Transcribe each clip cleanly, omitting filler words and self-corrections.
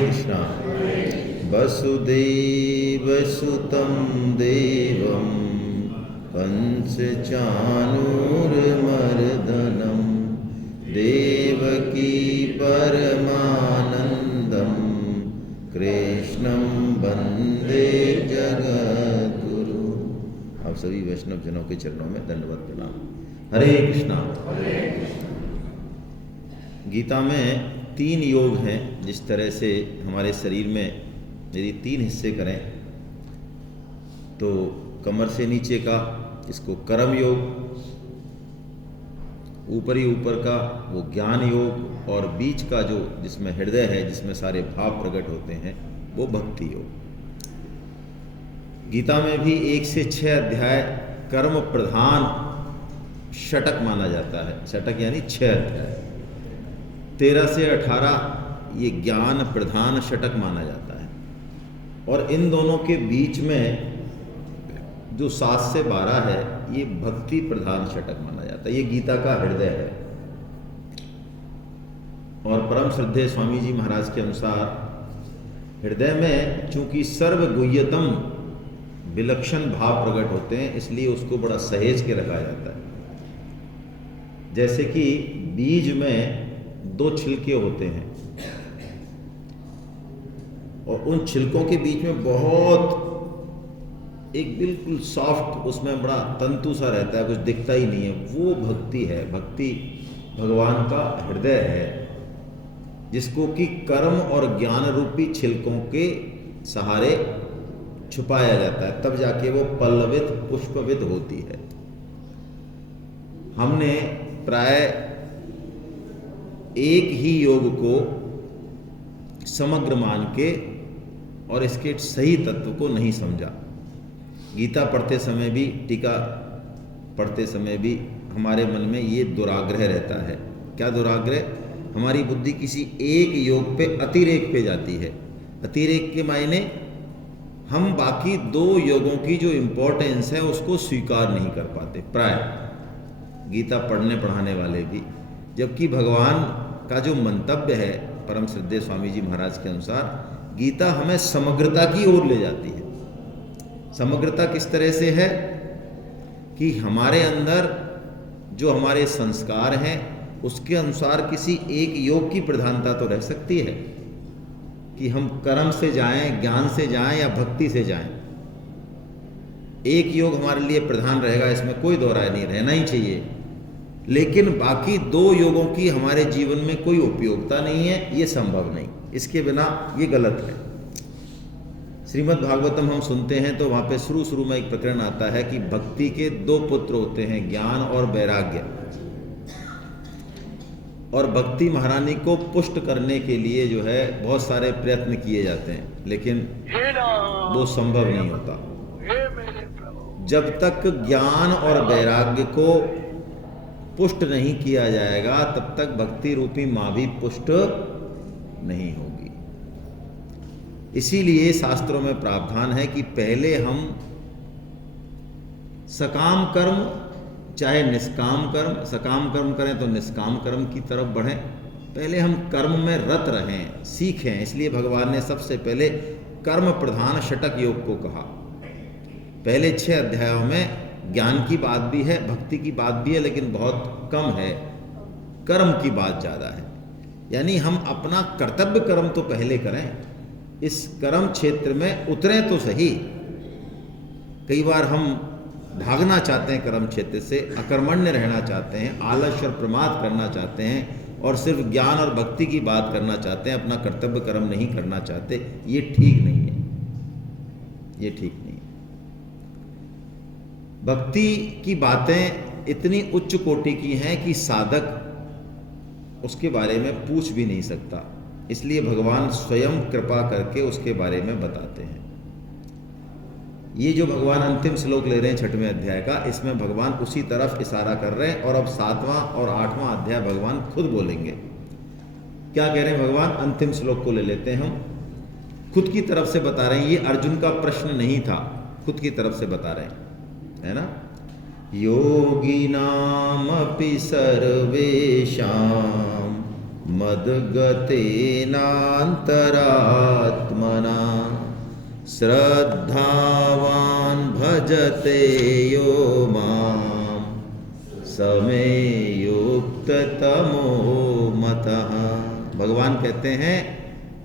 कृष्णा। वसुदेवसुतं देवं कंसचाणूरमर्दनं देवकी परमानन्दं कृष्णं वन्दे जगद्गुरु। आप सभी वैष्णव जनों के चरणों में दंडवत प्रणाम। हरे कृष्णा। गीता में 3 योग हैं। जिस तरह से हमारे शरीर में यदि 3 हिस्से करें तो कमर से नीचे का इसको कर्म योग, ऊपरी ऊपर का वो ज्ञान योग, और बीच का जो जिसमें हृदय है, जिसमें सारे भाव प्रकट होते हैं, वो भक्ति योग। गीता में भी 1 से 6 अध्याय कर्म प्रधान षटक माना जाता है। षटक यानी 6 अध्याय। 13 से 18 ये ज्ञान प्रधान षटक माना जाता है। और इन दोनों के बीच में जो 7 से 12 है ये भक्ति प्रधान षटक माना जाता है। ये गीता का हृदय है। और परम श्रद्धेय स्वामी जी महाराज के अनुसार हृदय में चूंकि सर्वगुह्यतम विलक्षण भाव प्रकट होते हैं, इसलिए उसको बड़ा सहेज के रखा जाता है। जैसे कि बीज में 2 छिलके होते हैं और उन छिलकों के बीच में बहुत एक बिल्कुल सॉफ्ट, उसमें बड़ा तंतु सा रहता है, कुछ दिखता ही नहीं है। वो भक्ति है। भक्ति भगवान का हृदय है, जिसको कि कर्म और ज्ञान रूपी छिलकों के सहारे छुपाया जाता है, तब जाके वो पल्लवित पुष्पवित होती है। हमने प्राय एक ही योग को समग्र मान के और इसके सही तत्व को नहीं समझा। गीता पढ़ते समय भी, टीका पढ़ते समय भी हमारे मन में ये दुराग्रह रहता है। क्या दुराग्रह? हमारी बुद्धि किसी एक योग पे अतिरेक पे जाती है। अतिरेक के मायने हम बाकी 2 योगों की जो इम्पोर्टेंस है उसको स्वीकार नहीं कर पाते प्राय गीता पढ़ने पढ़ाने वाले भी। जबकि भगवान का जो मंतव्य है परम श्रद्धेय स्वामी जी महाराज के अनुसार, गीता हमें समग्रता की ओर ले जाती है। समग्रता किस तरह से है कि हमारे अंदर जो हमारे संस्कार हैं उसके अनुसार किसी एक योग की प्रधानता तो रह सकती है कि हम कर्म से जाएं, ज्ञान से जाएं या भक्ति से जाएं। एक योग हमारे लिए प्रधान रहेगा, इसमें कोई दो राय नहीं, रहना ही चाहिए। लेकिन बाकी 2 योगों की हमारे जीवन में कोई उपयोगिता नहीं है, ये संभव नहीं। इसके बिना ये गलत है। श्रीमद् भागवतम हम सुनते हैं तो वहाँ पे शुरू में एक प्रकरण आता है कि भक्ति के 2 पुत्र होते हैं, ज्ञान और वैराग्य। और भक्ति महारानी को पुष्ट करने के लिए जो है बहुत सारे प्रयत्न किए जाते हैं, लेकिन वो संभव नहीं होता। जब तक ज्ञान और वैराग्य को पुष्ट नहीं किया जाएगा तब तक भक्ति रूपी माँ भी पुष्ट नहीं होगी। इसीलिए शास्त्रों में प्रावधान है कि पहले हम सकाम कर्म चाहे निष्काम कर्म, सकाम कर्म करें तो निष्काम कर्म की तरफ बढ़ें। पहले हम कर्म में रत रहें, सीखें। इसलिए भगवान ने सबसे पहले कर्म प्रधान षटक योग को कहा। पहले 6 अध्यायों में ज्ञान की बात भी है, भक्ति की बात भी है, लेकिन बहुत कम है, कर्म की बात ज़्यादा है। यानी हम अपना कर्तव्य कर्म तो पहले करें, इस कर्म क्षेत्र में उतरें तो सही। कई बार हम भागना चाहते हैं कर्म क्षेत्र से, अकर्मण्य रहना चाहते हैं, आलस्य और प्रमाद करना चाहते हैं और सिर्फ ज्ञान और भक्ति की बात करना चाहते हैं, अपना कर्तव्य कर्म नहीं करना चाहते। ये ठीक नहीं है, ये ठीक नहीं है। भक्ति की बातें इतनी उच्च कोटि की हैं कि साधक उसके बारे में पूछ भी नहीं सकता। इसलिए भगवान स्वयं कृपा करके उसके बारे में बताते हैं। ये जो भगवान अंतिम श्लोक ले रहे हैं 6वें अध्याय का, इसमें भगवान उसी तरफ इशारा कर रहे हैं। और अब 7वां और 8वां अध्याय भगवान खुद बोलेंगे। क्या कह रहे हैं भगवान? अंतिम श्लोक को ले लेते हैं हम। खुद की तरफ से बता रहे हैं, ये अर्जुन का प्रश्न नहीं था, खुद की तरफ से बता रहे हैं, है ना। योगिनामपि सर्वेषां मद्गतेनान्तरात्मना श्रद्धावान् भजते यो मां समे युक्ततमो मतः। भगवान कहते हैं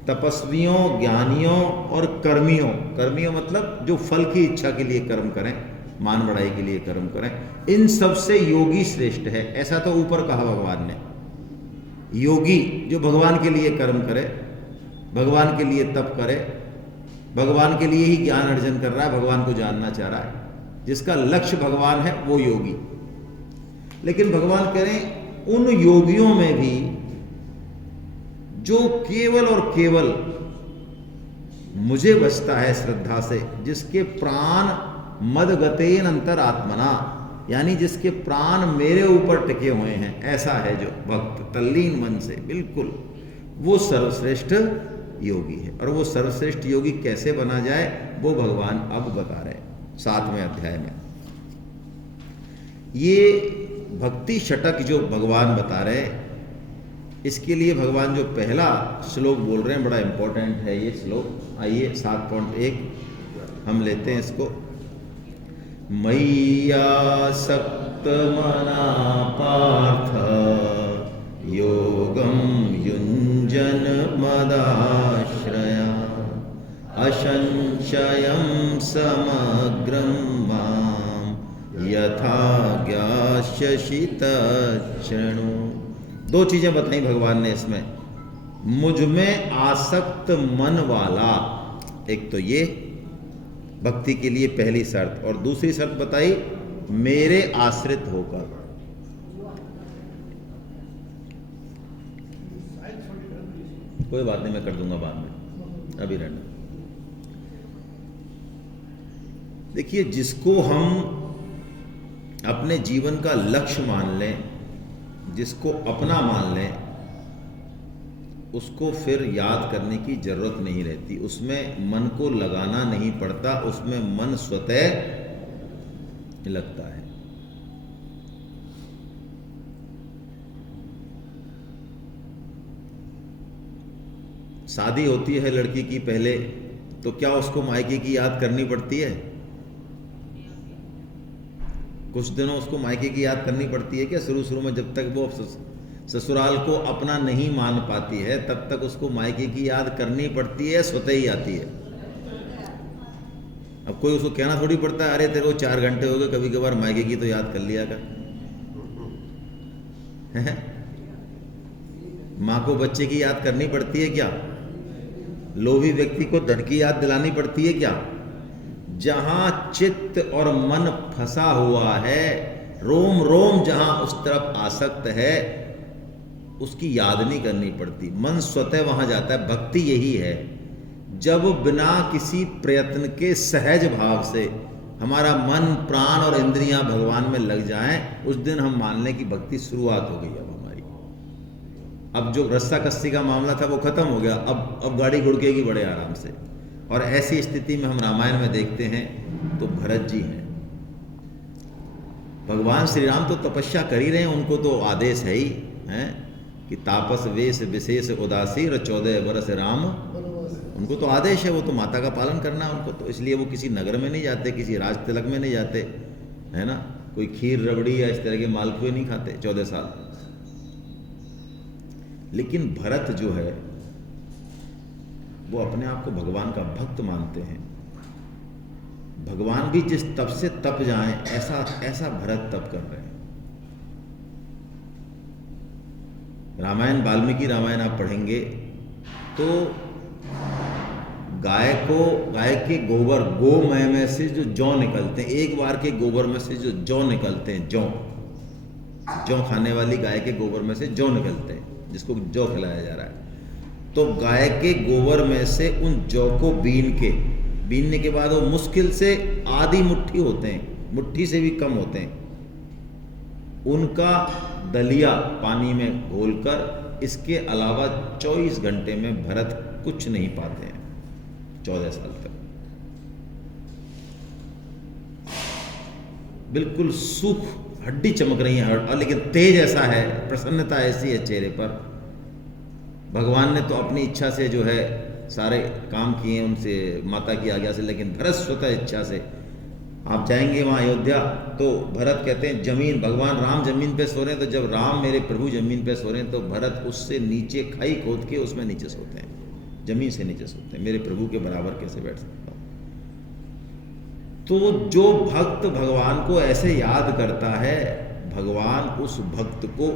तपस्वियों, ज्ञानियों और कर्मियों, कर्मियों मतलब जो फल की इच्छा के लिए कर्म करें, मान बढ़ाई के लिए कर्म करें, इन सब से योगी श्रेष्ठ है। ऐसा तो ऊपर कहा भगवान ने। योगी जो भगवान के लिए कर्म करे, भगवान के लिए तप करे, भगवान के लिए ही ज्ञान अर्जन कर रहा है, भगवान को जानना चाह रहा है, जिसका लक्ष्य भगवान है, वो योगी। लेकिन भगवान कह रहे हैं उन योगियों में भी जो केवल और केवल मुझे बचता है श्रद्धा से, जिसके प्राण मदगतेन अंतरात्मना, यानी जिसके प्राण मेरे ऊपर टिके हुए हैं, ऐसा है जो भक्त तल्लीन मन से, बिल्कुल वो सर्वश्रेष्ठ योगी है। और वो सर्वश्रेष्ठ योगी कैसे बना जाए वो भगवान अब बता रहे हैं 7वें अध्याय में। ये भक्ति षटक जो भगवान बता रहे हैं, इसके लिए भगवान जो पहला श्लोक बोल रहे हैं बड़ा इंपॉर्टेंट है ये श्लोक। आइए 7.1 हम लेते हैं इसको। मय्यासक्त मना पार्थ योगं युञ्जन मदाश्रया असंशयं समग्रं मां यथा ज्ञास्यसि तच्छृणु। दो चीजें बताई भगवान ने इसमें। मुझ में आसक्त मन वाला, एक तो ये भक्ति के लिए पहली शर्त, और दूसरी शर्त बताई मेरे आश्रित होकर। कोई बात नहीं, मैं कर दूंगा बाद में, अभी रहना। देखिए, जिसको हम अपने जीवन का लक्ष्य मान लें, जिसको अपना मान लें, उसको फिर याद करने की जरूरत नहीं रहती, उसमें मन को लगाना नहीं पड़ता, उसमें मन स्वतः लगता है। शादी होती है लड़की की पहले, तो क्या उसको मायके की याद करनी पड़ती है? कुछ दिनों उसको मायके की याद करनी पड़ती है क्या? शुरू में जब तक वो ससुराल को अपना नहीं मान पाती है तब तक उसको मायके की याद करनी पड़ती है, स्वतः ही आती है। अब कोई उसको कहना थोड़ी पड़ता है, अरे तेरे को 4 घंटे हो गए, कभी कभार मायके की तो याद कर लिया कर। माँ को बच्चे की याद करनी पड़ती है क्या? लोभी व्यक्ति को धन की याद दिलानी पड़ती है क्या? जहां चित्त और मन फंसा हुआ है, रोम रोम जहां उस तरफ आसक्त है, उसकी याद नहीं करनी पड़ती, मन स्वतः वहां जाता है। भक्ति यही है, जब बिना किसी प्रयत्न के सहज भाव से हमारा मन, प्राण और इंद्रियां भगवान में लग जाएं, उस दिन हम मान लें कि भक्ति शुरुआत हो गई अब हमारी। अब जो रस्सा कस्सी का मामला था वो खत्म हो गया, अब गाड़ी गुड़केगी बड़े आराम से। और ऐसी स्थिति में हम रामायण में देखते हैं तो भरत जी हैं। भगवान श्री राम तो तपस्या कर ही रहे हैं, उनको तो आदेश है ही हैं कि तापस वेश विशेष उदासी और 14 वर्ष राम, उनको तो आदेश है, वो तो माता का पालन करना है उनको तो। इसलिए वो किसी नगर में नहीं जाते, किसी राज तिलक में नहीं जाते, है ना, कोई खीर रबड़ी या इस तरह के मालपुए नहीं खाते 14 साल। लेकिन भरत जो है वो अपने आप को भगवान का भक्त मानते हैं। भगवान भी जिस तप से तप जाएं, ऐसा भरत तप कर रहे हैं। रामायण, वाल्मीकि रामायण आप पढ़ेंगे तो गाय के गोबर, गोमय में से जो जौ निकलते हैं, एक बार के गोबर में से जो जौ निकलते हैं, जौ खाने वाली गाय के गोबर में से जौ निकलते हैं, जिसको जौ खिलाया जा रहा है। तो गाय के गोबर में से उन जौ को बीनने के बाद वो मुश्किल से आधी मुट्ठी होते हैं, मुट्ठी से भी कम होते हैं, उनका दलिया पानी में घोलकर, इसके अलावा 24 घंटे में भरत कुछ नहीं पाते हैं 14 साल तक। बिल्कुल सूख, हड्डी चमक रही है, लेकिन तेज ऐसा है, प्रसन्नता ऐसी है चेहरे पर भगवान ने तो अपनी इच्छा से जो है सारे काम किए उनसे माता की आज्ञा से, लेकिन भरत स्वतः इच्छा से। आप जाएंगे वहाँ अयोध्या तो भरत कहते हैं जमीन, भगवान राम जमीन पे सो रहे हैं, तो जब राम मेरे प्रभु जमीन पे सो रहे हैं तो भरत उससे नीचे खाई खोद के उसमें नीचे सोते हैं, जमीन से नीचे सोते हैं। मेरे प्रभु के बराबर कैसे बैठ सकता हूँ? तो जो भक्त भगवान को ऐसे याद करता है, भगवान उस भक्त को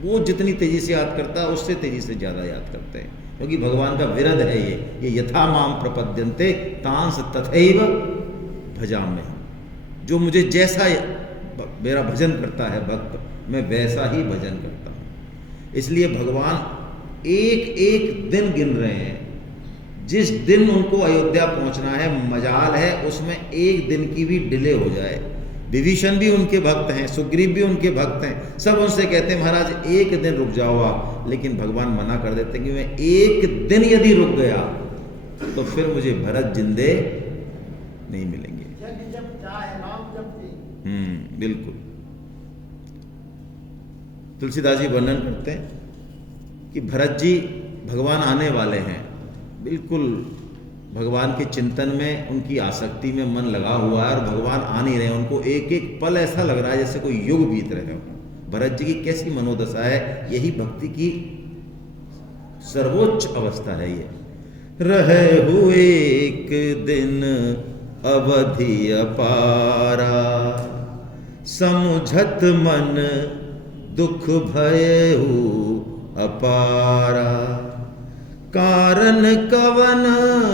वो जितनी तेजी से याद करता है उससे तेजी से ज़्यादा याद करते हैं, क्योंकि भगवान का विरध है ये यथा माम प्रपद्यन्ते तांस तथैव भजाम्यहम्। जो मुझे जैसा मेरा भजन करता है भक्त, मैं वैसा ही भजन करता हूँ। इसलिए भगवान एक एक दिन गिन रहे हैं। जिस दिन उनको अयोध्या पहुंचना है, मजाल है उसमें एक दिन की भी डिले हो जाए। विभीषण भी उनके भक्त हैं, सुग्रीव भी उनके भक्त हैं, सब उनसे कहते हैं महाराज एक दिन रुक जाओ आप, लेकिन भगवान मना कर देते हैं कि मैं एक दिन यदि रुक गया तो फिर मुझे भरत जिंदे नहीं मिलेंगे। बिल्कुल। तुलसीदास जी वर्णन करते हैं कि भरत जी भगवान आने वाले हैं, बिल्कुल भगवान के चिंतन में उनकी आसक्ति में मन लगा हुआ है और भगवान आ नहीं रहे। उनको एक एक पल ऐसा लग रहा है जैसे कोई युग बीत रहे हो। भरत जी की कैसी मनोदशा है, यही भक्ति की सर्वोच्च अवस्था है। ये रहे हुए एक दिन अवधि अपारा, समुझत मन दुख भयहु अपारा, कारण कवन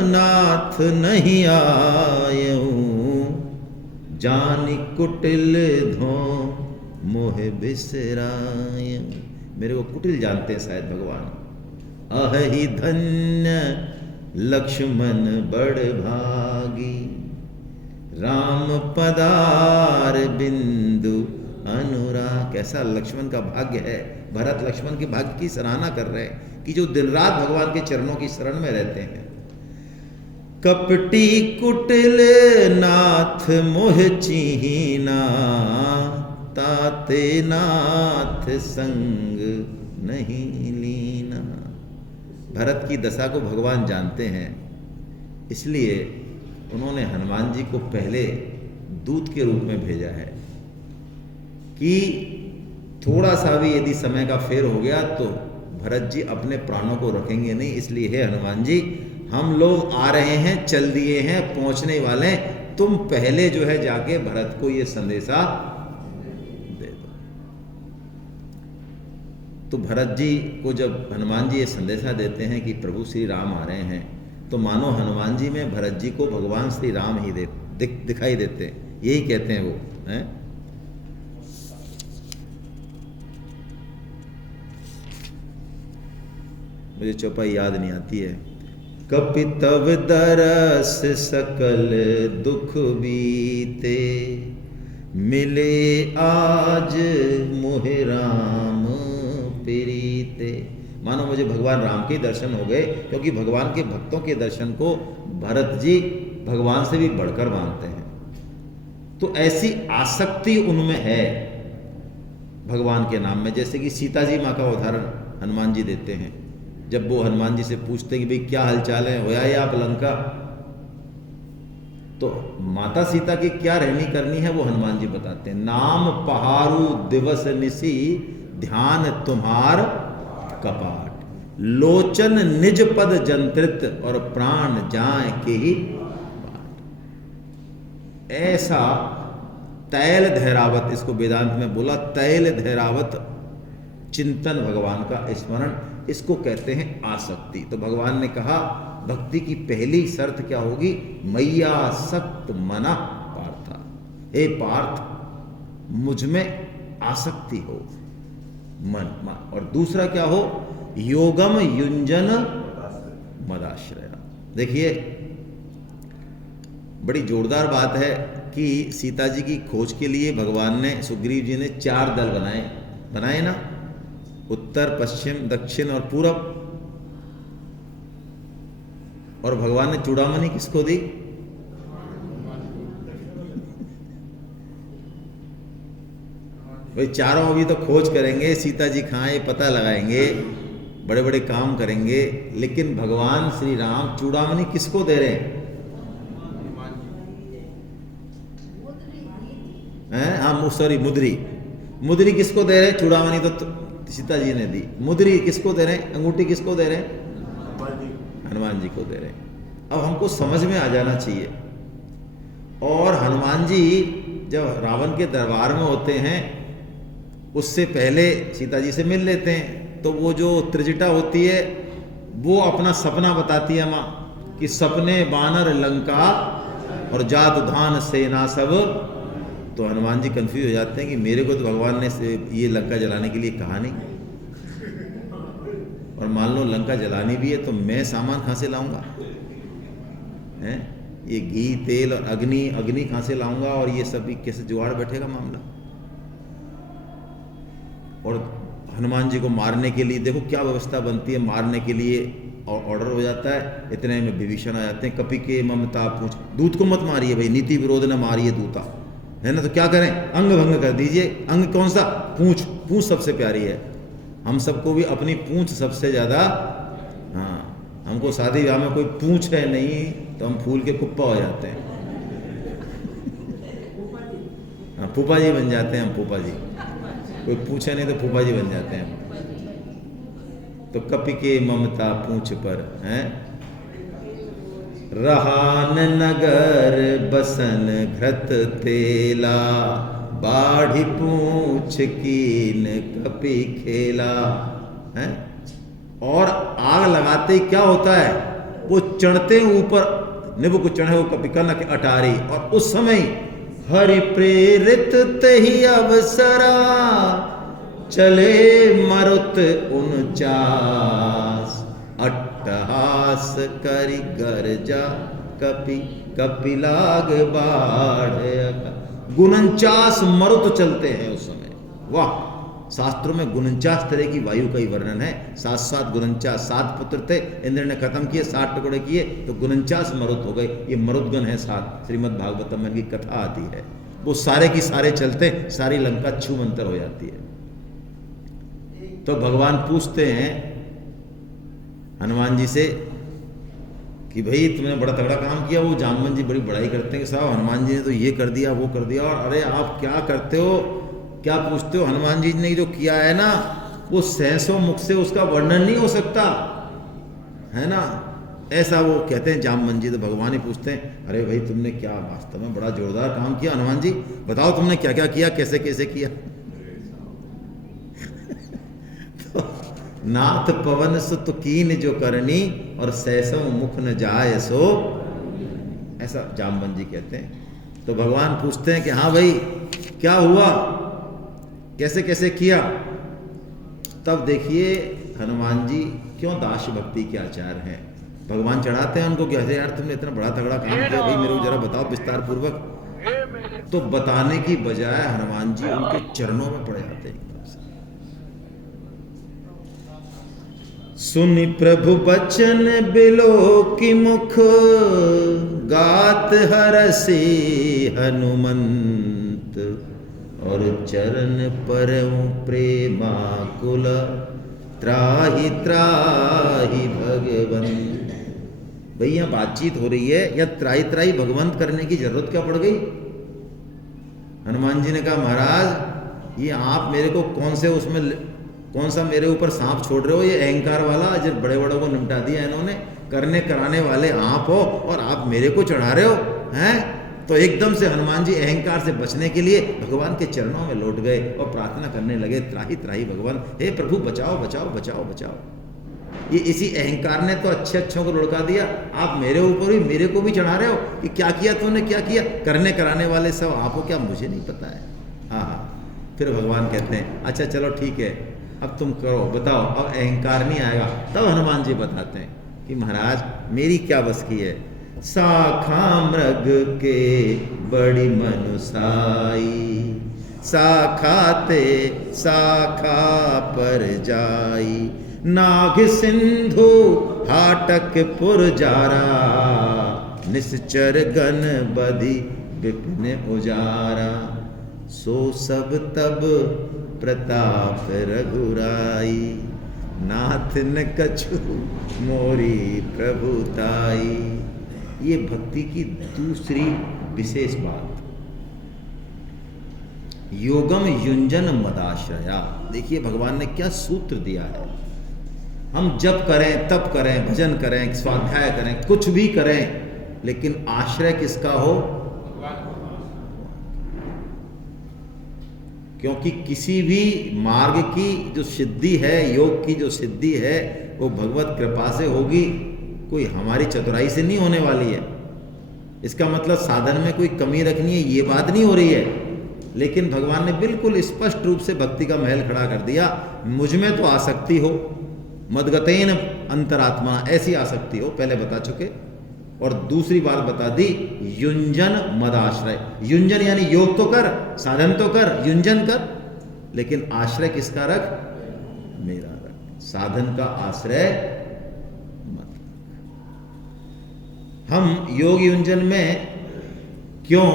नाथ नहीं आयऊं, जानि कुटिल धो मोह बिसरायऊं। मेरे को कुटिल जानते हैं शायद भगवान। अहि धन्य लक्ष्मण बड़ भागी, राम पदार बिंदु अनुराग। कैसा लक्ष्मण का भाग्य है। भरत लक्ष्मण के भाग्य की सराहना कर रहे हैं कि जो दिन रात भगवान के चरणों की शरण में रहते हैं। कपटी कुटिल नाथ मोह चीना, ताते नाथ संग नहीं लीना। भरत की दशा को भगवान जानते हैं, इसलिए उन्होंने हनुमान जी को पहले दूत के रूप में भेजा है कि थोड़ा सा भी यदि समय का फेर हो गया तो भरत जी अपने प्राणों को रखेंगे नहीं। इसलिए हे हनुमान जी, हम लोग आ रहे हैं, चल दिए हैं, पहुंचने वाले हैं, तुम पहले जो है जाके भरत को ये संदेशा दे दो। तो भरत जी को जब हनुमान जी ये संदेशा देते हैं कि प्रभु श्री राम आ रहे हैं, तो मानो हनुमान जी में भरत जी को भगवान श्री राम ही दिखाई देते हैं। यही कहते हैं वो हैं। मुझे चौपाई याद नहीं आती है। कपितव दरस सकल दुख बीते, मिले आज मोहे राम प्रीते। मानो मुझे भगवान राम के दर्शन हो गए, क्योंकि भगवान के भक्तों के दर्शन को भरत जी भगवान से भी बढ़कर मानते हैं। तो ऐसी आसक्ति उनमें है भगवान के नाम में। जैसे कि सीता जी माँ का उदाहरण हनुमान जी देते हैं। जब वो हनुमान जी से पूछते हैं कि भाई क्या हालचाल है, होया या आप लंका, तो माता सीता की क्या रहनी करनी है वो हनुमान जी बताते हैं। नाम पहारू दिवस निसी, ध्यान तुम्हार कपाट, लोचन निज पद जंत्रित, और प्राण जाए के ही बाट। ऐसा तैल धैरावत, इसको वेदांत में बोला तैल धैरावत चिंतन, भगवान का स्मरण, इसको कहते हैं आसक्ति। तो भगवान ने कहा भक्ति की पहली शर्त क्या होगी? मैया सक्त मना पार्था, हे पार्थ मुझ में आसक्ति हो, मन। और दूसरा क्या हो? योगम युंजन मदाश्रय। देखिए बड़ी जोरदार बात है कि सीता जी की खोज के लिए भगवान ने, सुग्रीव जी ने 4 दल बनाए ना, उत्तर पश्चिम दक्षिण और पूरब। और भगवान ने चूड़ामणि किसको दी? भाई चारों अभी तो खोज करेंगे, सीता जी कहाँ है पता लगाएंगे, बड़े बड़े काम करेंगे, लेकिन भगवान श्री राम चूड़ामणि किसको दे रहे हैं? हाँ सॉरी, मुद्री किसको दे रहे हैं? चूड़ामणि तो सीता जी ने दी, मुद्री किसको दे रहे हैं? अंगूठी किसको दे रहे हैं? हनुमान जी को दे रहे हैं। अब हमको समझ में आ जाना चाहिए। और हनुमान जी जब रावण के दरबार में होते हैं, उससे पहले सीता जी से मिल लेते हैं, तो वो जो त्रिजटा होती है वो अपना सपना बताती है माँ, कि सपने बानर लंका और जात धान सेना सब। तो हनुमान जी कंफ्यूज हो जाते हैं कि मेरे को तो भगवान ने ये लंका जलाने के लिए कहा नहीं, और मान लो लंका जलानी भी है तो मैं सामान कहाँ से लाऊंगा? हैं, ये घी तेल और अग्नि कहाँ से लाऊंगा? और ये सब भी कैसे जुगाड़ बैठेगा मामला? और हनुमान जी को मारने के लिए देखो क्या व्यवस्था बनती है, मारने के लिए और ऑर्डर हो जाता है। इतने में विभीषण आ जाते हैं, कपि के ममता पूछ, दूत को मत मारिए भाई, नीति विरोध न मारिए दूता, है ना? तो क्या करें? अंग भंग कर दीजिए। अंग कौन सा? पूंछ सबसे प्यारी है। हम सबको भी अपनी पूंछ सबसे ज़्यादा, हाँ, हमको शादी ब्याह में कोई पूंछ है नहीं तो हम फूल के कुप्पा हो जाते हैं। हाँ, फूफा जी बन जाते हैं हम, फूफा जी। कोई पूछे नहीं तो फूफा जी बन जाते हैं। तो कपि के ममता पूंछ पर हैं, रहान नगर बसन घृत तेला, बाढ़ी पूंछ कीन कपि खेला। हैं, और आग लगाते ही क्या होता है? वो चढ़ते ऊपर, निब को चढ़े वो कपि कनक अटारी, और उस समय हरि प्रेरित तहि अवसरा, चले मरुत 49, अट्टहास करि गर्जा कपि लाग बाढ़। 49 मरुत चलते हैं उस समय। वाह, शास्त्रों में 49 तरह की वायु का ही वर्णन है। 7 49, 7 पुत्र थे, इंद्र ने खत्म किए, 7 टुकड़े किए तो 49 मरुत हो गए। ये मरुदगण है 7। श्रीमद् भागवतम में इनकी कथा आती है। वो सारे की सारे चलते, सारी लंका छूमंतर हो जाती है। तो भगवान पूछते हैं हनुमान जी से कि भाई तुमने बड़ा तगड़ा काम किया। वो जामवन जी बड़ी बड़ाई करते हैं कि साहब हनुमान जी ने तो ये कर दिया, वो कर दिया, और अरे आप क्या करते हो, क्या पूछते हो? हनुमान जी ने जो किया है ना, वो सहसों मुख से उसका वर्णन नहीं हो सकता, है ना? ऐसा वो कहते हैं जामवन जी। तो भगवान ही पूछते हैं, अरे भाई तुमने क्या वास्तव में बड़ा जोरदार काम किया हनुमान जी, बताओ तुमने क्या क्या किया, कैसे कैसे किया? तो नाथ पवन सुत कीन जो करनी, और सहसों मुख न जाय सो, ऐसा जामवन जी कहते हैं। तो भगवान पूछते हैं कि हाँ भाई क्या हुआ, कैसे कैसे किया? तब देखिए हनुमान जी क्यों दास भक्ति के आचार हैं। भगवान चढ़ाते हैं उनको कि अरे यार तुमने इतना बड़ा तगड़ा काम किया, भाई मेरे को जरा बताओ विस्तार पूर्वक। तो बताने की बजाय हनुमान जी उनके चरणों में पड़ जाते हैं। सुनि प्रभु बचन बिलो की मुख, गात हरसी हनुमंत, और चरण परऊ प्रेमाकुल, त्राहि त्राहि भगवंत। भैया बातचीत हो रही है, या त्राही त्राही भगवंत करने की जरूरत क्या पड़ गई? हनुमान जी ने कहा महाराज ये आप मेरे को कौन सा मेरे ऊपर सांप छोड़ रहे हो? ये अहंकार वाला, जब बड़े बड़ों को निपटा दिया इन्होंने, करने कराने वाले आप हो और आप मेरे को चढ़ा रहे हो, हैं? तो एकदम से हनुमान जी अहंकार से बचने के लिए भगवान के चरणों में लौट गए और प्रार्थना करने लगे, त्राही त्राही भगवान, हे प्रभु बचाओ बचाओ बचाओ बचाओ। ये इसी अहंकार ने तो अच्छे अच्छों को लुढ़का दिया, आप मेरे ऊपर ही मेरे को भी चढ़ा रहे हो कि क्या किया तूने, क्या किया? करने कराने वाले सब आप हो, क्या मुझे नहीं पता है? हाँ। फिर भगवान कहते हैं अच्छा चलो ठीक है, अब तुम करो, बताओ, अब अहंकार नहीं आएगा। तब हनुमान जी बताते हैं कि महाराज मेरी क्या बस की है, शाखा मृग के बड़ी मनुसाई, शाखा ते शाखा पर जाई, नाग सिंधु हाटक पुर जारा, निश्चर गण बधि विपिन उजारा, सो सब तब प्रताप रघुराई, नाथ न कछु मोरी प्रभुताई। ये भक्ति की दूसरी विशेष बात। योगम युंजन मदाश्रया। देखिए भगवान ने क्या सूत्र दिया है। हम जप करें, तप करें, भजन करें, स्वाध्याय करें, कुछ भी करें, लेकिन आश्रय किसका हो? क्योंकि किसी भी मार्ग की जो सिद्धि है, योग की जो सिद्धि है, वो भगवत कृपा से होगी, कोई हमारी चतुराई से नहीं होने वाली है। इसका मतलब साधन में कोई कमी रखनी है, ये बात नहीं हो रही है। लेकिन भगवान ने बिल्कुल स्पष्ट रूप से भक्ति का महल खड़ा कर दिया। मुझ में तो आसक्ति हो, मदगतेन अंतरात्मा, ऐसी आसक्ति हो, पहले बता चुके। और दूसरी बात बता दी, युंजन मदाश्रय। युंजन यानी योग तो कर, साधन तो कर, युंजन कर, लेकिन आश्रय किसका रख? मेरा रख। साधन का आश्रय मत। हम योग युंजन में क्यों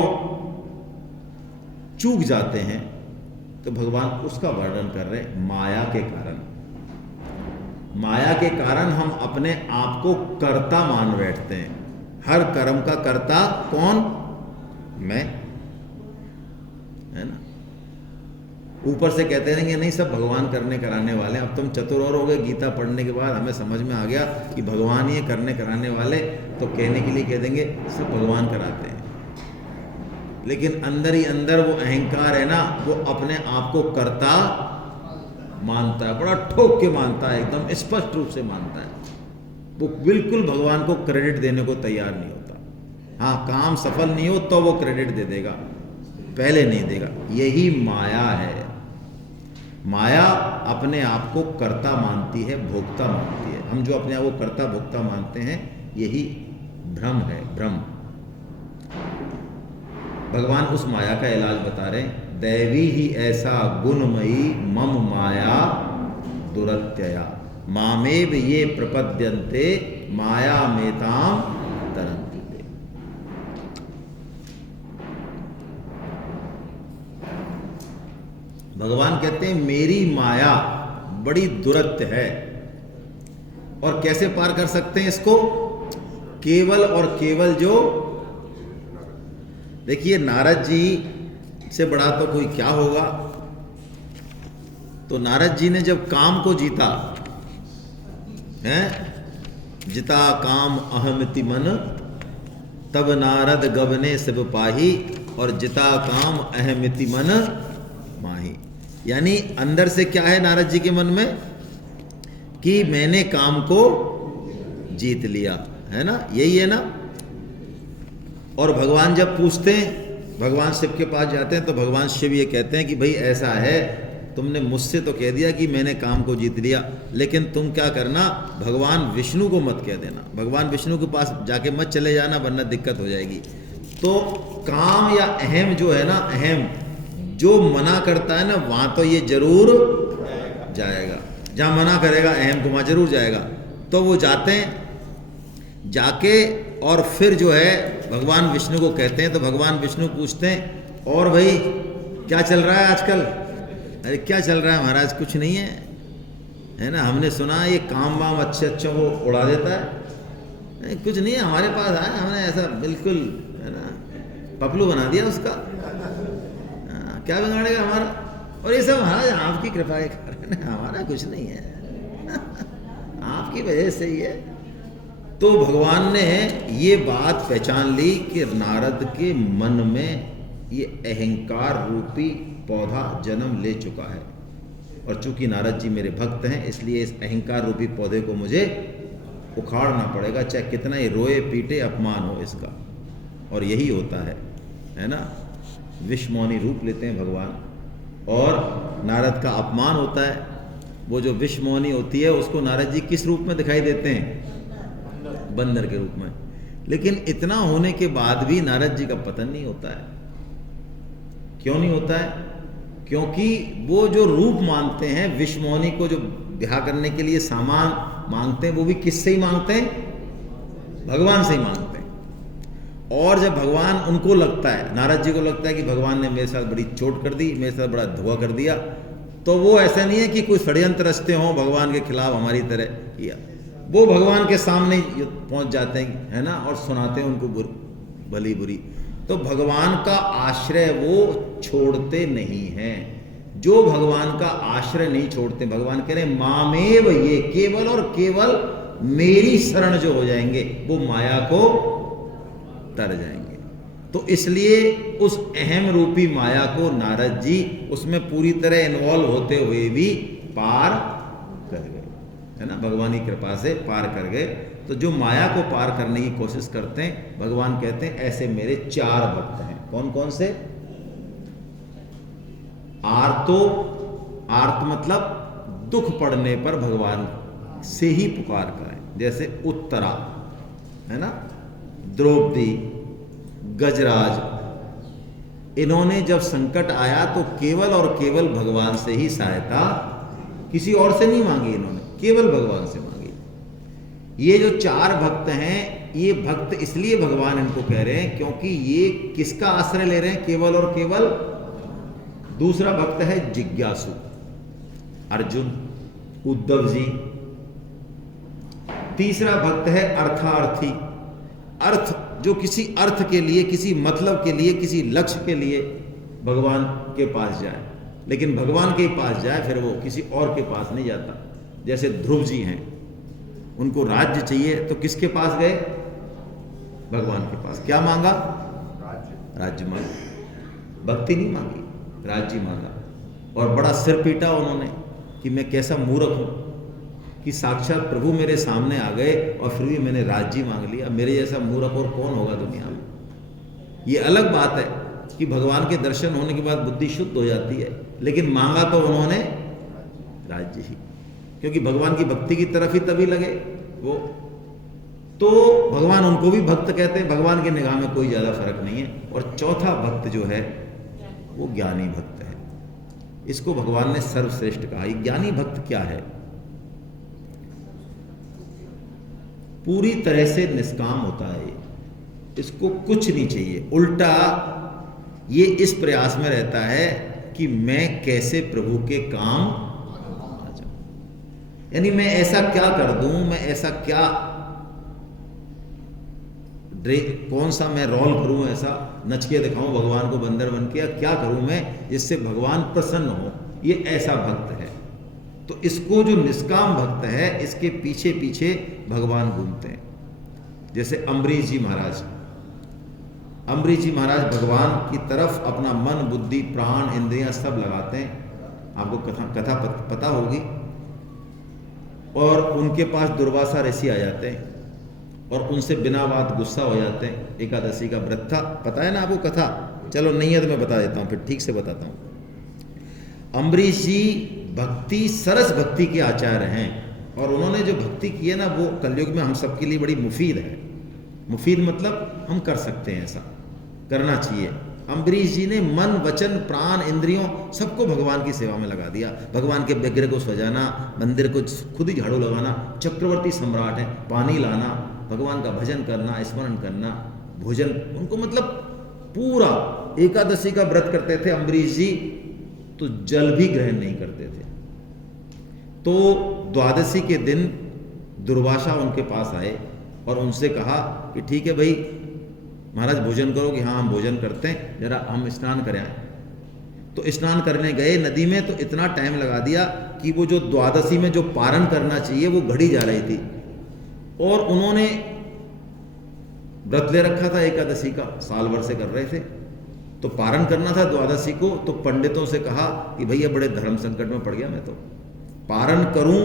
चूक जाते हैं, तो भगवान उसका वर्णन कर रहे हैं। माया के कारण, माया के कारण हम अपने आप को कर्ता मान बैठते हैं। हर कर्म का कर्ता कौन? मैं, है ना। ऊपर से कहते रहेंगे नहीं सब भगवान करने कराने वाले। अब तुम चतुर और हो गए, गीता पढ़ने के बाद हमें समझ में आ गया कि भगवान ही करने कराने वाले, तो कहने के लिए कह देंगे सब भगवान कराते हैं। लेकिन अंदर ही अंदर वो अहंकार है ना, वो अपने आप को कर्ता मानता है, बड़ा ठोक के मानता है, एकदम स्पष्ट रूप से मानता है। वो बिल्कुल भगवान को क्रेडिट देने को तैयार नहीं होता। हाँ, काम सफल नहीं हो तो वो क्रेडिट दे देगा, पहले नहीं देगा। यही माया है। माया अपने आप को कर्ता मानती है, भोक्ता मानती है। हम जो अपने आप को कर्ता भोक्ता मानते हैं, यही भ्रम है, भ्रम। भगवान उस माया का इलाज बता रहे हैं। दैवी ही ऐसा गुणमयी मम माया दुरत्यया मामेव ये प्रपद्यन्ते माया मेताम तरन्ति ते। भगवान कहते हैं मेरी माया बड़ी दुरत्य है। और कैसे पार कर सकते हैं इसको? केवल और केवल जो, देखिए नारद जी से बड़ा तो कोई क्या होगा। तो नारद जी ने जब काम को जीता है, जिता काम अहमिति मन, तब नारद गबने सब पाही, और जिता काम अहमिति मन माही। यानी अंदर से क्या है नारद जी के मन में कि मैंने काम को जीत लिया, है ना, यही है ना। और भगवान जब पूछते हैं, भगवान शिव के पास जाते हैं, तो भगवान शिव ये कहते हैं कि भाई ऐसा है, तुमने मुझसे तो कह दिया कि मैंने काम को जीत लिया, लेकिन तुम क्या करना, भगवान विष्णु को मत कह देना, भगवान विष्णु के पास जाके मत चले जाना, वरना दिक्कत हो जाएगी। तो काम या अहम जो है ना, अहम जो मना करता है ना, वहां तो ये जरूर जाएगा। जहां मना करेगा अहम को, वहां जरूर जाएगा। तो वो जाते हैं, जाके और फिर जो है भगवान विष्णु को कहते हैं। तो भगवान विष्णु पूछते हैं, और भाई क्या चल रहा है आजकल? अरे क्या चल रहा है महाराज, कुछ नहीं है ना। हमने सुना ये काम वाम अच्छे अच्छों को उड़ा देता है। नहीं, कुछ नहीं है, हमारे पास आया, हमने ऐसा बिल्कुल, है ना, पपलू बना दिया उसका। क्या बिगाड़ेगा हमारा? और ये सब महाराज आपकी कृपा के कारण, हमारा कुछ नहीं है आपकी वजह से ही है। तो भगवान ने ये बात पहचान ली कि नारद के मन में ये अहंकार रूपी पौधा जन्म ले चुका है। और चूंकि नारद जी मेरे भक्त हैं, इसलिए इस अहंकार रूपी पौधे को मुझे उखाड़ना पड़ेगा, चाहे कितना ही रोए पीटे अपमान हो इसका। और यही होता है ना। विषमौनी रूप लेते हैं भगवान, और नारद का अपमान होता है। वो जो विषमौनी होती है, उसको नारद जी किस रूप में दिखाई देते हैं? बंदर के रूप में। लेकिन इतना होने के बाद भी नारद जी का पतन नहीं होता है। क्यों नहीं होता है? क्योंकि वो जो रूप मानते हैं, विषमौनी को जो ब्याह करने के लिए सामान मांगते हैं, वो भी किससे ही मांगते हैं? भगवान से ही मांगते हैं। और जब भगवान, उनको लगता है, नारद जी को लगता है कि भगवान ने मेरे साथ बड़ी चोट कर दी, मेरे साथ बड़ा धोखा कर दिया, तो वो ऐसा नहीं है कि कोई षड्यंत्र रचते हों भगवान के खिलाफ हमारी तरह किया, वो भगवान के सामने पहुंच जाते हैं, है ना, और सुनाते हैं उनको भली बुरी। तो भगवान का आश्रय वो छोड़ते नहीं हैं। जो भगवान का आश्रय नहीं छोड़ते, भगवान कह रहे मामेव, ये केवल और केवल मेरी शरण जो हो जाएंगे वो माया को तर जाएंगे। तो इसलिए उस अहम रूपी माया को नारद जी उसमें पूरी तरह इन्वॉल्व होते हुए भी पार कर गए, है ना, भगवान की कृपा से पार कर गए। तो जो माया को पार करने की कोशिश करते हैं, भगवान कहते हैं ऐसे मेरे 4 भक्त हैं। कौन कौन से? आर्तो, आर्त मतलब दुख पड़ने पर भगवान से ही पुकार करें, जैसे उत्तरा, है ना, द्रौपदी, गजराज, इन्होंने जब संकट आया तो केवल और केवल भगवान से ही सहायता, किसी और से नहीं मांगी इन्होंने, केवल भगवान से मांगी। ये जो 4 भक्त हैं, ये भक्त इसलिए भगवान इनको कह रहे हैं क्योंकि ये किसका आश्रय ले रहे हैं? केवल और केवल। दूसरा भक्त है जिज्ञासु, अर्जुन, उद्धव जी। तीसरा भक्त है अर्थार्थी, अर्थ जो किसी अर्थ के लिए, किसी मतलब के लिए, किसी लक्ष्य के लिए भगवान के पास जाए, लेकिन भगवान के पास जाए फिर वो किसी और के पास नहीं जाता। जैसे ध्रुव जी हैं, उनको राज्य चाहिए तो किसके पास गए? भगवान के पास। क्या मांगा? राज्य मांगा, भक्ति नहीं मांगी, राज्य मांगा। और बड़ा सिर पीटा उन्होंने कि मैं कैसा मूर्ख हूं कि साक्षात प्रभु मेरे सामने आ गए और फिर भी मैंने राज्य मांग लिया। मेरे जैसा मूर्ख और कौन होगा दुनिया में। ये अलग बात है कि भगवान के दर्शन होने के बाद बुद्धि शुद्ध हो जाती है, लेकिन मांगा तो उन्होंने राज्य ही, क्योंकि भगवान की भक्ति की तरफ ही तभी लगे वो। तो भगवान उनको भी भक्त कहते हैं, भगवान की निगाह में कोई ज्यादा फर्क नहीं है। और चौथा भक्त जो है वो ज्ञानी भक्त है। इसको भगवान ने सर्वश्रेष्ठ कहा। ज्ञानी भक्त क्या है? पूरी तरह से निष्काम होता है, इसको कुछ नहीं चाहिए, उल्टा ये इस प्रयास में रहता है कि मैं कैसे प्रभु के काम आ जाऊं, यानी मैं ऐसा क्या कर दूं, मैं ऐसा क्या कौन सा मैं रोल करूं, ऐसा नच के दिखाऊं भगवान को बंदर बन के, या क्या करूं मैं जिससे भगवान प्रसन्न हो। ये ऐसा भक्त है। तो इसको जो निष्काम भक्त है, इसके पीछे पीछे भगवान घूमते हैं। जैसे अम्बरीश जी महाराज, अम्बरीश जी महाराज भगवान की तरफ अपना मन, बुद्धि, प्राण, इंद्रियां सब लगाते हैं। आपको कथा पता होगी। और उनके पास दुर्वासा ऋषि आ जाते हैं और उनसे बिना बात गुस्सा हो जाते हैं। एकादशी का व्रत था, पता है ना आपको कथा? चलो नहीं है तो मैं बता देता हूँ, फिर ठीक से बताता हूँ। अम्बरीश जी भक्ति, सरस भक्ति के आचार्य हैं, और उन्होंने जो भक्ति की है ना, वो कलयुग में हम सबके लिए बड़ी मुफीद है। मुफीद मतलब हम कर सकते हैं, ऐसा करना चाहिए। अम्बरीश जी ने मन, वचन, प्राण, इंद्रियों सबको भगवान की सेवा में लगा दिया। भगवान के विग्रह को सजाना, मंदिर को खुद ही झाड़ू लगाना, चक्रवर्ती सम्राट है, पानी लाना, भगवान का भजन करना, स्मरण करना, भोजन, उनको मतलब पूरा। एकादशी का व्रत करते थे अम्बरीश जी, तो जल भी ग्रहण नहीं करते थे। तो द्वादशी के दिन दुर्वासा उनके पास आए और उनसे कहा कि ठीक है भाई महाराज भोजन करो। कि हाँ हम भोजन करते हैं, जरा हम स्नान करें आए। तो स्नान करने गए नदी में, तो इतना टाइम लगा दिया कि वो जो द्वादशी में जो पारण करना चाहिए वो घड़ी जा रही थी। और उन्होंने व्रत ले रखा था एकादशी का, साल भर से कर रहे थे, तो पारण करना था द्वादशी को। तो पंडितों से कहा कि भैया बड़े धर्म संकट में पड़ गया मैं, तो पारण करूं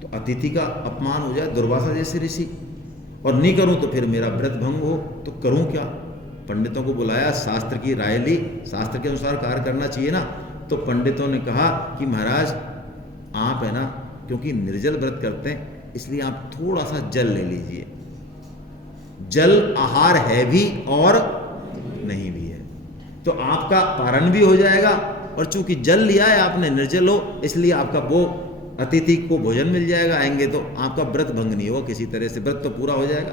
तो अतिथि का अपमान हो जाए, दुर्वासा जैसे ऋषि, और नहीं करूं तो फिर मेरा व्रत भंग हो, तो करूं क्या? पंडितों को बुलाया, शास्त्र की राय ली, शास्त्र के अनुसार कार्य करना चाहिए ना। तो पंडितों ने कहा कि महाराज आप है ना, क्योंकि निर्जल व्रत करते हैं इसलिए आप थोड़ा सा जल ले लीजिए। जल आहार है भी और नहीं भी है, तो आपका पारण भी हो जाएगा, और चूंकि जल लिया है आपने, निर्जल हो, इसलिए आपका वो अतिथि को भोजन मिल जाएगा, आएंगे तो आपका व्रत भंग नहीं होगा, किसी तरह से व्रत तो पूरा हो जाएगा।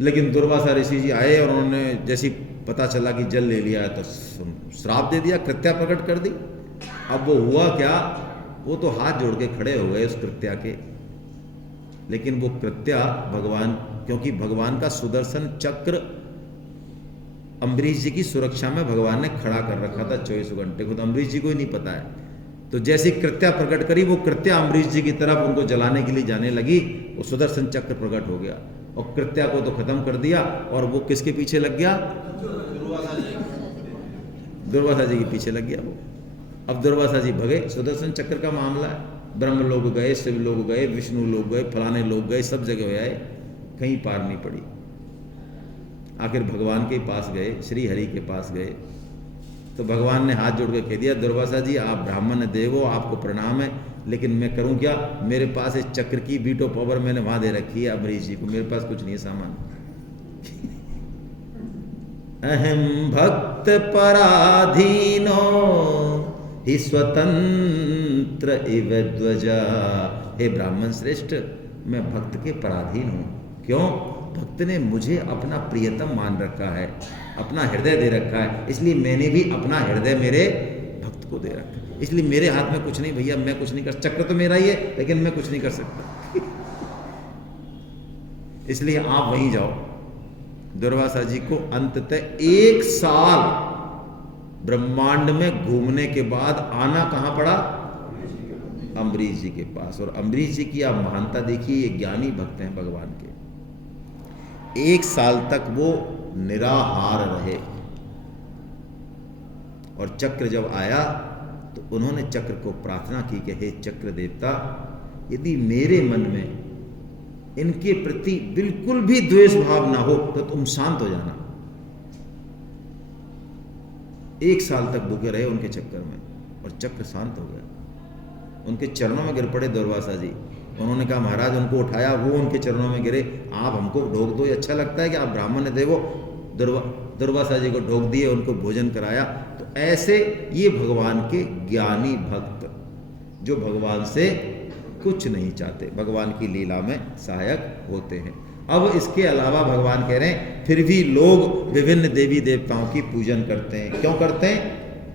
लेकिन दुर्वासा ऋषि जी आए और उन्होंने जैसी पता चला कि जल ले लिया है तो श्राप दे दिया, कृत्या प्रकट कर दी अब वो हुआ क्या, वो तो हाथ जोड़ के खड़े हो गए उस कृत्या के, लेकिन वो कृत्या भगवान, क्योंकि भगवान का सुदर्शन चक्र अम्बरीश जी की सुरक्षा में भगवान ने खड़ा कर रखा था 24 घंटे को, तो अम्बरीश जी को ही नहीं पता है। तो जैसी कृत्या प्रकट करी, वो कृत्या अम्बरीश जी की तरफ उनको जलाने के लिए जाने लगी, वो सुदर्शन चक्र प्रकट हो गया और कृत्या को तो खत्म कर दिया, और वो किसके पीछे लग गया, दुर्वासा जी के पीछे लग गया वो। अब दुर्वासा जी भगे, सुदर्शन चक्र का मामला है, ब्रह्म लोग गए, शिव लोग गए, विष्णु लोग गए, फलाने लोग गए, सब जगह आए, कहीं पार नहीं पड़ी। आखिर भगवान के पास गए, श्री हरि के पास गए, तो भगवान ने हाथ जोड़ के कह दिया, दुर्वासा जी आप ब्राह्मण देव हो, आपको प्रणाम है, लेकिन मैं करूं क्या, मेरे पास इस चक्र की वीटो पावर मैंने वहां दे रखी है अम्बरीश जी को, मेरे पास कुछ नहीं है सामान। अहम भक्त पराधीनो ही स्वतंत्र इव ध्वजा। हे ब्राह्मण श्रेष्ठ, मैं भक्त के पराधीन हूं। क्यों? भक्त ने मुझे अपना प्रियतम मान रखा है, अपना हृदय दे रखा है, इसलिए मैंने भी अपना हृदय मेरे भक्त को दे रखा है। इसलिए मेरे हाथ में कुछ नहीं भैया, मैं कुछ नहीं कर, चक्र तो मेरा ही है लेकिन मैं कुछ नहीं कर सकता। इसलिए आप वहीं जाओ। दुर्वासा जी को अंततः 1 साल ब्रह्मांड में घूमने के बाद आना कहां पड़ा, अम्बरीश जी के पास। और अम्बरीश जी की आप महानता देखिए, ये ज्ञानी भक्त हैं भगवान के। 1 साल तक वो निराहार रहे, और चक्र जब आया तो उन्होंने चक्र को प्रार्थना की कि हे चक्र देवता, यदि मेरे मन में इनके प्रति बिल्कुल भी द्वेष भाव ना हो तो तुम शांत हो जाना। 1 साल तक भूखे रहे उनके चक्कर में, और चक्र शांत हो गया। उनके चरणों में गिर पड़े दुर्वासा जी। उन्होंने कहा महाराज, उनको उठाया, वो उनके चरणों में गिरे, आप हमको ढोक दो, ये अच्छा लगता है कि आप ब्राह्मण देवो। दुर्वासा जी को ढोक दिए, उनको भोजन कराया। तो ऐसे ये भगवान के ज्ञानी भक्त, जो भगवान से कुछ नहीं चाहते, भगवान की लीला में सहायक होते हैं। अब इसके अलावा भगवान कह रहे हैं फिर भी लोग विभिन्न देवी देवताओं की पूजन करते हैं। क्यों करते हैं?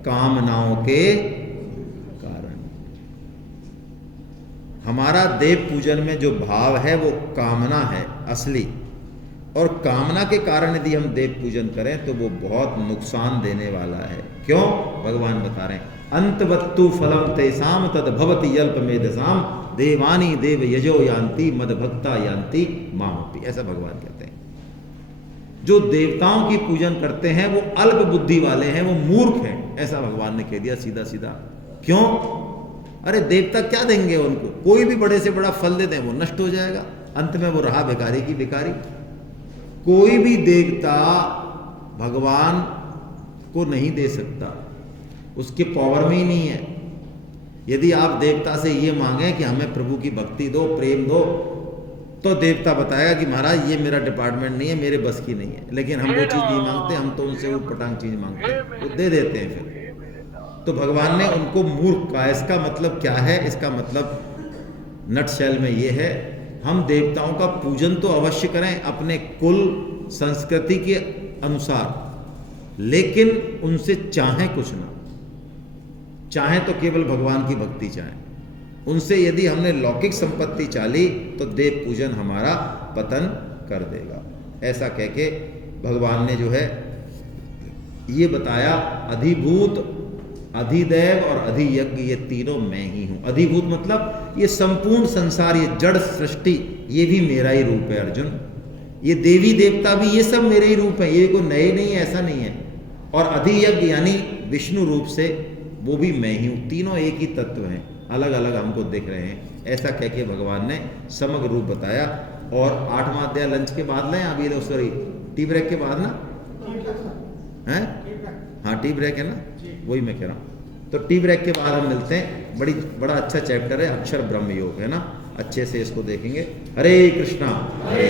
कामनाओं के कारण। हमारा देव पूजन में जो भाव है वो कामना है असली, और कामना के कारण यदि हम देव पूजन करें तो वो बहुत नुकसान देने वाला है। क्यों? भगवान बता रहे हैं, अंतवत्तु फलम तेसाम तद भवति अल्प मेधसाम देवानी देव यजो यान्ति मद भक्ता यान्ति मामपि। ऐसा भगवान कहते हैं। जो देवताओं की पूजन करते हैं वो अल्प बुद्धि वाले हैं, वो मूर्ख हैं, ऐसा भगवान ने कह दिया सीधा सीधा। क्यों? अरे देवता क्या देंगे उनको? कोई भी बड़े से बड़ा फल दे दें वो नष्ट हो जाएगा, अंत में वो रहा भिखारी की भिखारी। कोई भी देवता भगवान को नहीं दे सकता, उसके पावर में ही नहीं है। यदि आप देवता से ये मांगे कि हमें प्रभु की भक्ति दो, प्रेम दो, तो देवता बताएगा कि महाराज ये मेरा डिपार्टमेंट नहीं है, मेरे बस की नहीं है। लेकिन हम वो चीज़ नहीं मांगते, हम तो उनसे वो पटांग चीज़ मांगते हैं, वो दे देते हैं फिर। तो भगवान ने उनको मूर्ख कहा। इसका मतलब क्या है? इसका मतलब नटशेल में ये है, हम देवताओं का पूजन तो अवश्य करें अपने कुल संस्कृति के अनुसार, लेकिन उनसे चाहें कुछ ना, चाहें तो केवल भगवान की भक्ति चाहें। उनसे यदि हमने लौकिक संपत्ति चाली तो देव पूजन हमारा पतन कर देगा। ऐसा कह के भगवान ने जो है ये बताया, अधिभूत, अधिदैव और अधियज्ञ, ये तीनों मैं ही हूं। अधिभूत मतलब ये संपूर्ण संसार, ये जड़ सृष्टि, ये भी मेरा ही रूप है अर्जुन। ये देवी देवता भी ये सब मेरे ही रूप है, ये कोई नए नहीं है, ऐसा नहीं है। और अधियज्ञ यानी विष्णु रूप से, वो भी मैं ही हूं। तीनों एक ही तत्व हैं, अलग अलग हमको दिख रहे हैं। ऐसा कह के भगवान ने समग्र रूप बताया। और 8वां अध्याय लंच के बाद लें, अभी सॉरी टी ब्रेक के बाद ना है, हाँ टी ब्रेक है ना, वही मैं कह रहा हूँ। तो टी ब्रेक के बाद हम मिलते हैं। बड़ा अच्छा चैप्टर है, अक्षर ब्रह्म योग है ना, अच्छे से इसको देखेंगे। हरे कृष्णा। हरे